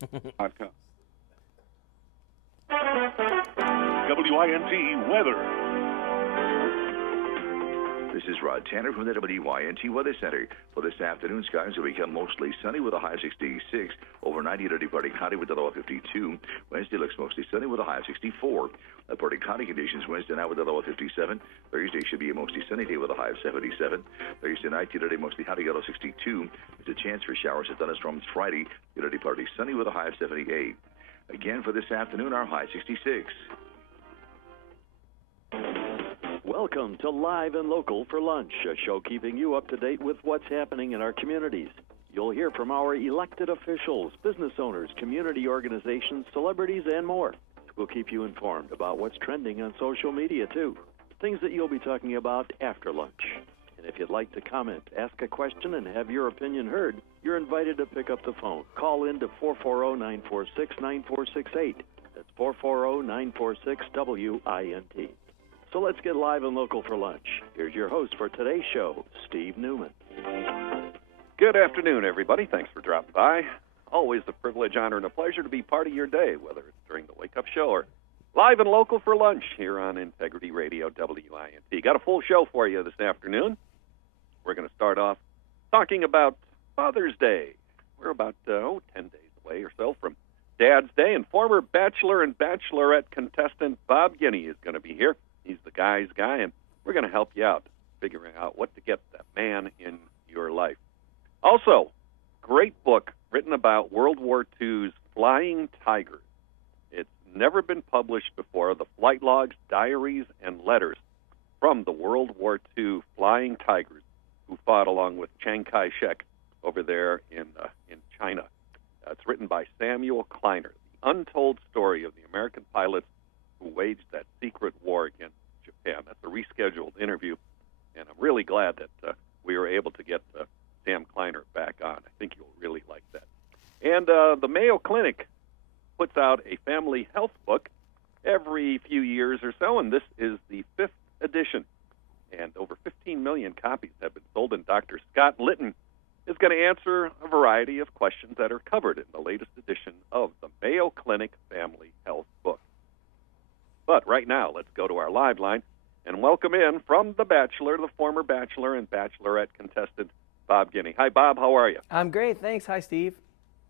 WINT weather. This is Rod Tanner from the WINT Weather Center. For this afternoon, skies will become mostly sunny with a high of 66. Over 90 at Purdy County with a low of 52. Wednesday looks mostly sunny with a high of 64. At Purdy County conditions Wednesday night with a low of 57. Thursday should be a mostly sunny day with a high of 77. Thursday night, today mostly high to 62. There's a chance for showers and thunderstorms Friday. Today partly sunny with a high of 78. Again for this afternoon, our high 66. Welcome to Live and Local for Lunch, a show keeping you up to date with what's happening in our communities. You'll hear from our elected officials, business owners, community organizations, celebrities, and more. We'll keep you informed about what's trending on social media, too. Things that you'll be talking about after lunch. And if you'd like to comment, ask a question, and have your opinion heard, you're invited to pick up the phone. Call in to 440-946-9468. That's 440-946-WINT. So let's get live and local for lunch. Here's your host for today's show, Steve Newman. Good afternoon, everybody. Thanks for dropping by. Always a privilege, honor, and a pleasure to be part of your day, whether it's during the wake-up show or live and local for lunch here on Integrity Radio WINT. Got a full show for you this afternoon. We're going to start off talking about Father's Day. We're about 10 days away or so from Dad's Day, and former Bachelor and Bachelorette contestant Bob Guiney is going to be here. He's the guy's guy, and we're going to help you out figuring out what to get that man in your life. Also, great book written about World War II's flying tigers. It's never been published before, the flight logs, diaries, and letters from the World War II flying tigers who fought along with Chiang Kai-shek over there in China. It's written by Samuel Kleiner, the untold story of the American pilots who waged that secret war against Japan. That's a rescheduled interview, and I'm really glad that we were able to get Sam Kleiner back on. I think you'll really like that. And the Mayo Clinic puts out a family health book every few years or so, and this is the 5th edition. And over 15 million copies have been sold, and Dr. Scott Litton is going to answer a variety of questions that are covered in the latest edition of the Mayo Clinic Family Health Book. But right now, let's go to our live line and welcome in from The Bachelor, the former Bachelor and Bachelorette contestant, Bob Guiney. Hi, Bob. How are you? I'm great. Thanks. Hi, Steve.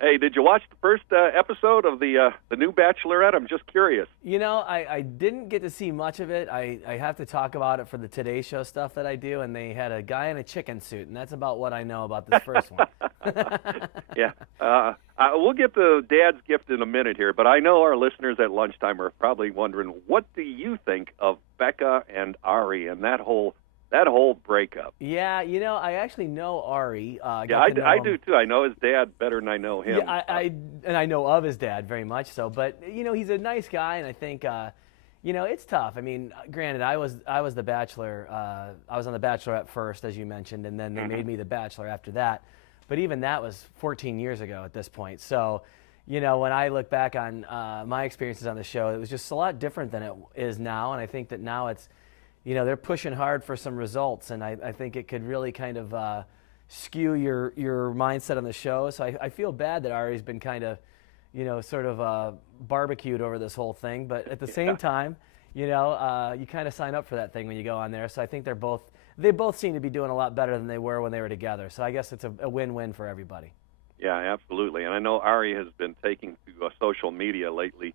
Hey, did you watch the first episode of the new Bachelorette? I'm just curious. You know, I didn't get to see much of it. I have to talk about it for the Today Show stuff that I do, and they had a guy in a chicken suit, and that's about what I know about this first one. Yeah. We'll get to Dad's gift in a minute here, but I know our listeners at lunchtime are probably wondering, what do you think of Becca and Ari and that whole breakup? Yeah, you know, I actually know Ari. I do too. I know his dad better than I know him. Yeah, I know of his dad very much so. But you know, he's a nice guy, and I think you know, it's tough. I mean, granted, I was the Bachelor. I was on the Bachelorette first, as you mentioned, and then they made me the Bachelor after that. But even that was 14 years ago at this point. So, you know, when I look back on my experiences on the show, it was just a lot different than it is now. And I think that now it's, you know, they're pushing hard for some results, and I think it could really kind of skew your mindset on the show. So I feel bad that Ari's been kind of, you know, sort of barbecued over this whole thing. But at the same time, you know, you kind of sign up for that thing when you go on there. So I think they both seem to be doing a lot better than they were when they were together. So I guess it's a win-win for everybody. Yeah, absolutely. And I know Ari has been taking to social media lately,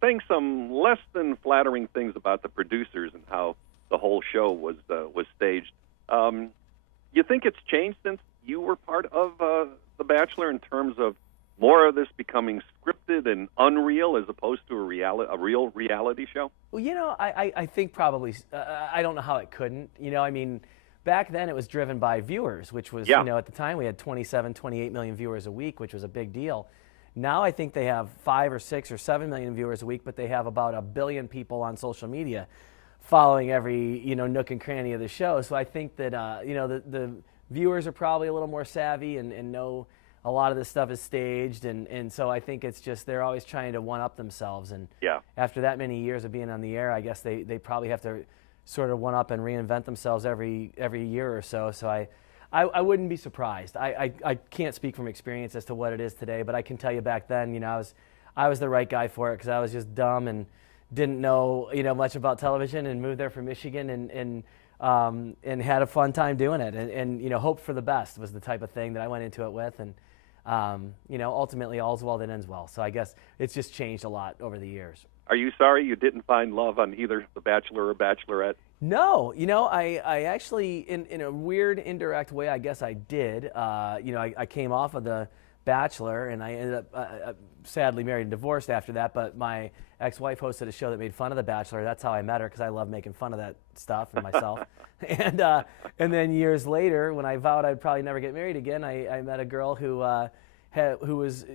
saying some less than flattering things about the producers and how the whole show was staged. You think it's changed since you were part of The Bachelor in terms of more of this becoming scripted and unreal as opposed to a real reality show? Well, you know, I think probably, I don't know how it couldn't. You know, I mean, back then it was driven by viewers, which was, you know, at the time we had 27, 28 million viewers a week, which was a big deal. Now I think they have 5 or 6 or 7 million viewers a week, but they have about 1 billion people on social media following every, you know, nook and cranny of the show. So I think that, you know, the viewers are probably a little more savvy and know a lot of this stuff is staged. And so I think it's just they're always trying to one-up themselves. And after that many years of being on the air, I guess they probably have to sort of one-up and reinvent themselves every year or so. So I I wouldn't be surprised. I can't speak from experience as to what it is today, but I can tell you back then, you know, I was the right guy for it because I was just dumb and didn't know, you know, much about television, and moved there from Michigan and had a fun time doing it, and you know, hoped for the best was the type of thing that I went into it with, and you know, ultimately all's well that ends well. So I guess it's just changed a lot over the years. Are you sorry you didn't find love on either The Bachelor or Bachelorette? No, you know, I actually, in a weird, indirect way, I guess I did. You know, I came off of The Bachelor, and I ended up sadly married and divorced after that, but my ex-wife hosted a show that made fun of The Bachelor. That's how I met her, because I love making fun of that stuff and myself. And then years later, when I vowed I'd probably never get married again, I met a girl who was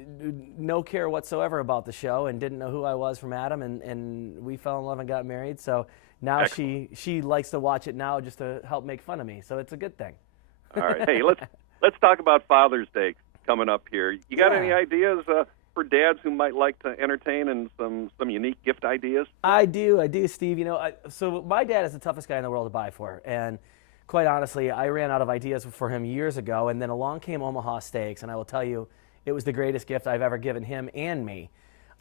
no care whatsoever about the show and didn't know who I was from Adam, and we fell in love and got married. So now she likes to watch it now just to help make fun of me. So it's a good thing. All right. Hey, let's talk about Father's Day coming up here. You got any ideas for dads who might like to entertain, and some unique gift ideas? I do, Steve. You know, so my dad is the toughest guy in the world to buy for, and quite honestly, I ran out of ideas for him years ago, and then along came Omaha Steaks, and I will tell you, it was the greatest gift I've ever given him and me.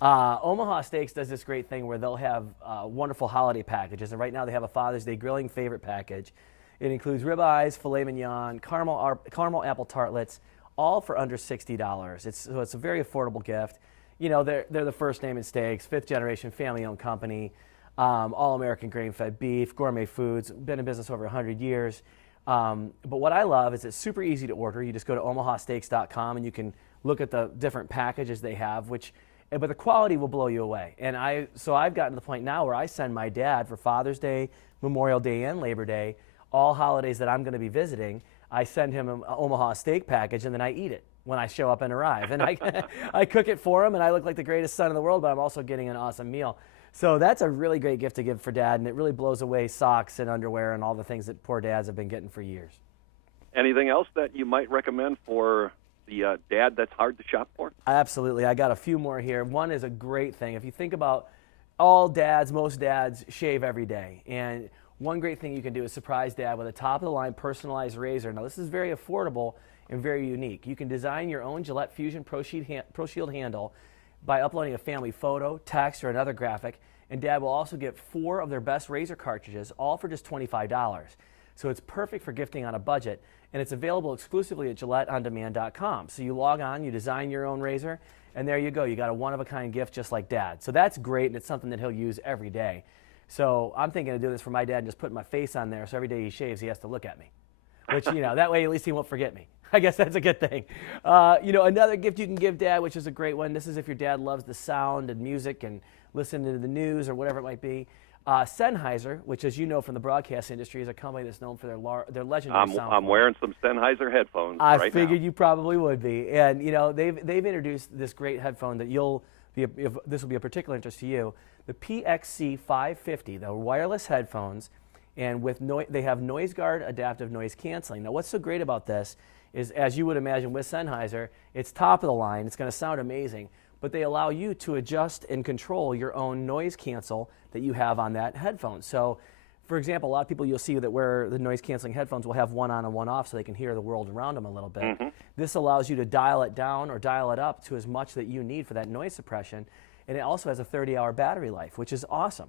Omaha Steaks does this great thing where they'll have wonderful holiday packages, and right now they have a Father's Day grilling favorite package. It includes ribeyes, filet mignon, caramel apple tartlets, all for under $60. So it's a very affordable gift. You know, they're the first name in steaks, 5th generation family-owned company, all-American grain-fed beef, gourmet foods, been in business over 100 years. But what I love is it's super easy to order. You just go to omahasteaks.com and you can look at the different packages they have, but the quality will blow you away. And so I've gotten to the point now where I send my dad for Father's Day, Memorial Day, and Labor Day, all holidays that I'm going to be visiting. I send him an Omaha steak package, and then I eat it when I show up and arrive. And I cook it for him, and I look like the greatest son in the world, but I'm also getting an awesome meal. So that's a really great gift to give for Dad, and it really blows away socks and underwear and all the things that poor dads have been getting for years. Anything else that you might recommend for the dad that's hard to shop for? Absolutely. I got a few more here. One is a great thing. If you think about all dads, most dads shave every day, and one great thing you can do is surprise Dad with a top-of-the-line personalized razor. Now, this is very affordable and very unique. You can design your own Gillette Fusion Pro Shield handle by uploading a family photo, text, or another graphic, and Dad will also get 4 of their best razor cartridges, all for just $25. So it's perfect for gifting on a budget, and it's available exclusively at GilletteOnDemand.com. So you log on, you design your own razor, and there you go. You got a one-of-a-kind gift just like Dad. So that's great, and it's something that he'll use every day. So I'm thinking of doing this for my dad and just putting my face on there, so every day he shaves, he has to look at me. Which, you know, that way at least he won't forget me. I guess that's a good thing. You know, another gift you can give Dad, which is a great one, this is if your dad loves the sound and music and listening to the news or whatever it might be. Sennheiser, which, as you know from the broadcast industry, is a company that's known for their legendary sound. I'm wearing some Sennheiser headphones right now. I figured you probably would be. And, you know, they've introduced this great headphone that this will be a particular interest to you. The PXC 550, the wireless headphones, and they have noise guard adaptive noise canceling. Now, what's so great about this is, as you would imagine with Sennheiser, it's top of the line. It's going to sound amazing, but they allow you to adjust and control your own noise cancel that you have on that headphone. So, for example, a lot of people you'll see that wear the noise canceling headphones will have one on and one off so they can hear the world around them a little bit. Mm-hmm. This allows you to dial it down or dial it up to as much that you need for that noise suppression. And it also has a 30-hour battery life, which is awesome.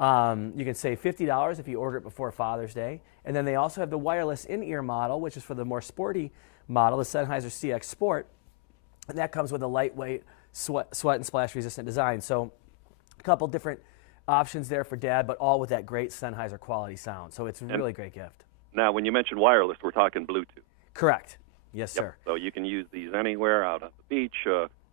You can save $50 if you order it before Father's Day. And then they also have the wireless in-ear model, which is for the more sporty model, the Sennheiser CX Sport. And that comes with a lightweight, sweat and splash-resistant design. So a couple different options there for Dad, but all with that great Sennheiser quality sound. So it's a really great gift. Now, when you mention wireless, we're talking Bluetooth. Correct. Yes, sir. So you can use these anywhere, out on the beach,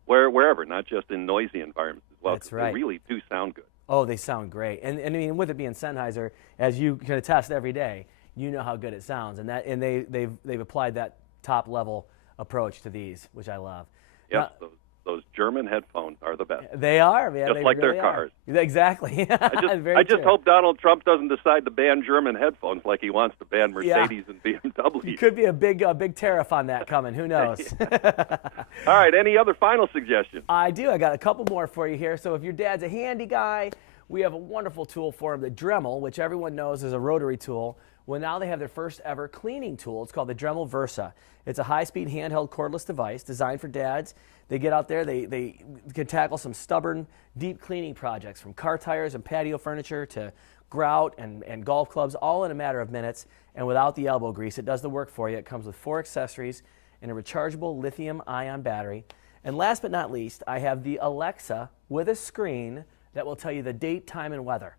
wherever, not just in noisy environments as well. That's right. They really do sound good. Oh, they sound great. And I mean, with it being Sennheiser, as you can attest every day, you know how good it sounds. And they've applied that top level approach to these, which I love. Yep. Those German headphones are the best. They are, man. Just like their cars. Exactly. I just hope Donald Trump doesn't decide to ban German headphones like he wants to ban Mercedes and BMW. It could be a big tariff on that coming. Who knows? All right. Any other final suggestions? I do. I got a couple more for you here. So if your dad's a handy guy, we have a wonderful tool for him, the Dremel, which everyone knows is a rotary tool Well, now they have their first ever cleaning tool. It's called the Dremel Versa. It's a high-speed handheld cordless device designed for dads. They get out there, they can tackle some stubborn, deep cleaning projects, from car tires and patio furniture to grout and golf clubs, all in a matter of minutes and without the elbow grease. It does the work for you. It comes with 4 accessories and a rechargeable lithium-ion battery. And last but not least, I have the Alexa with a screen that will tell you the date, time, and weather.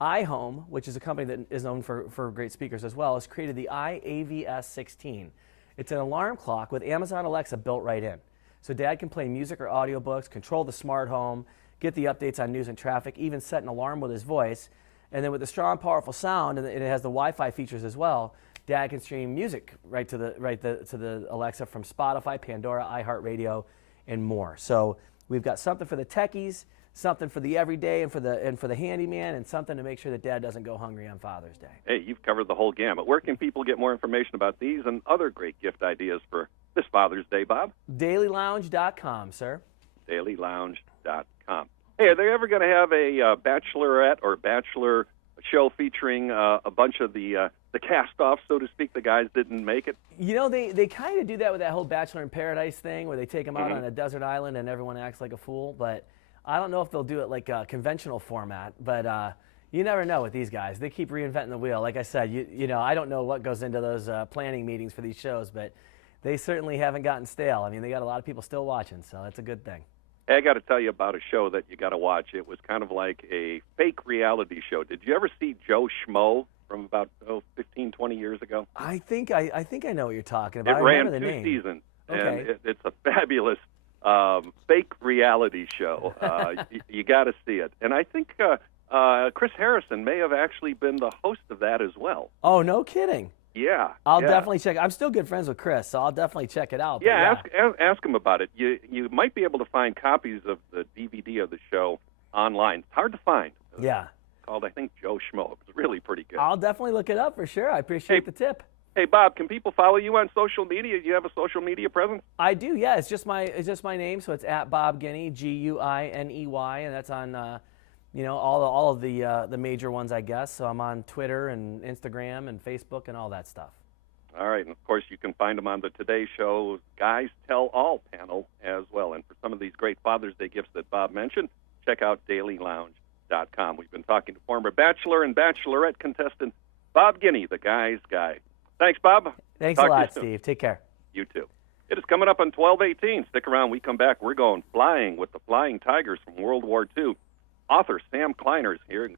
iHome, which is a company that is known for great speakers as well, has created the iAVS16. It's an alarm clock with Amazon Alexa built right in. So Dad can play music or audiobooks, control the smart home, get the updates on news and traffic, even set an alarm with his voice. And then with the strong, powerful sound, and it has the Wi-Fi features as well, Dad can stream music right to the Alexa from Spotify, Pandora, iHeartRadio, and more. So we've got something for the techies, something for the everyday and for the handyman, and something to make sure that Dad doesn't go hungry on Father's Day. Hey, you've covered the whole gamut. Where can people get more information about these and other great gift ideas for this Father's Day, Bob? DailyLounge.com, sir. DailyLounge.com. Hey, are they ever going to have a bachelorette or bachelor show featuring a bunch of the cast-offs, so to speak, the guys didn't make it? You know, they kind of do that with that whole Bachelor in Paradise thing, where they take them out on a desert island and everyone acts like a fool. But I don't know if they'll do it like a conventional format. But you never know with these guys. They keep reinventing the wheel. Like I said, you know, I don't know what goes into those planning meetings for these shows, but they certainly haven't gotten stale. I mean, they got a lot of people still watching, so that's a good thing. Hey, I got to tell you about a show that you got to watch. It was kind of like a fake reality show. Did you ever see Joe Schmo from about 15, 20 years ago? I think I know what you're talking about. It ran 2 seasons, okay. And it's a fabulous fake reality show. You got to see it. And I think Chris Harrison may have actually been the host of that as well. Oh, no kidding. Yeah. I'll definitely check. I'm still good friends with Chris, so I'll definitely check it out. Yeah, ask him about it. You might be able to find copies of the DVD of the show online. It's hard to find. Yeah. It's called, I think, Joe Schmo. It's really pretty good. I'll definitely look it up for sure. I appreciate the tip. Hey, Bob, can people follow you on social media? Do you have a social media presence? I do, yeah. It's just my name, so it's at Bob Guiney, Guiney, and that's on all of the major ones, I guess. So I'm on Twitter and Instagram and Facebook and all that stuff. All right, and of course you can find them on the Today Show Guys Tell All panel as well. And for some of these great Father's Day gifts that Bob mentioned, check out DailyLounge.com. We've been talking to former Bachelor and Bachelorette contestant Bob Guiney, the guy's guy. Thanks, Bob. Thanks a lot, Steve. Take care. You too. It is coming up on 12:18. Stick around. We come back. We're going flying with the Flying Tigers from World War II. Author Sam Kleiner's here.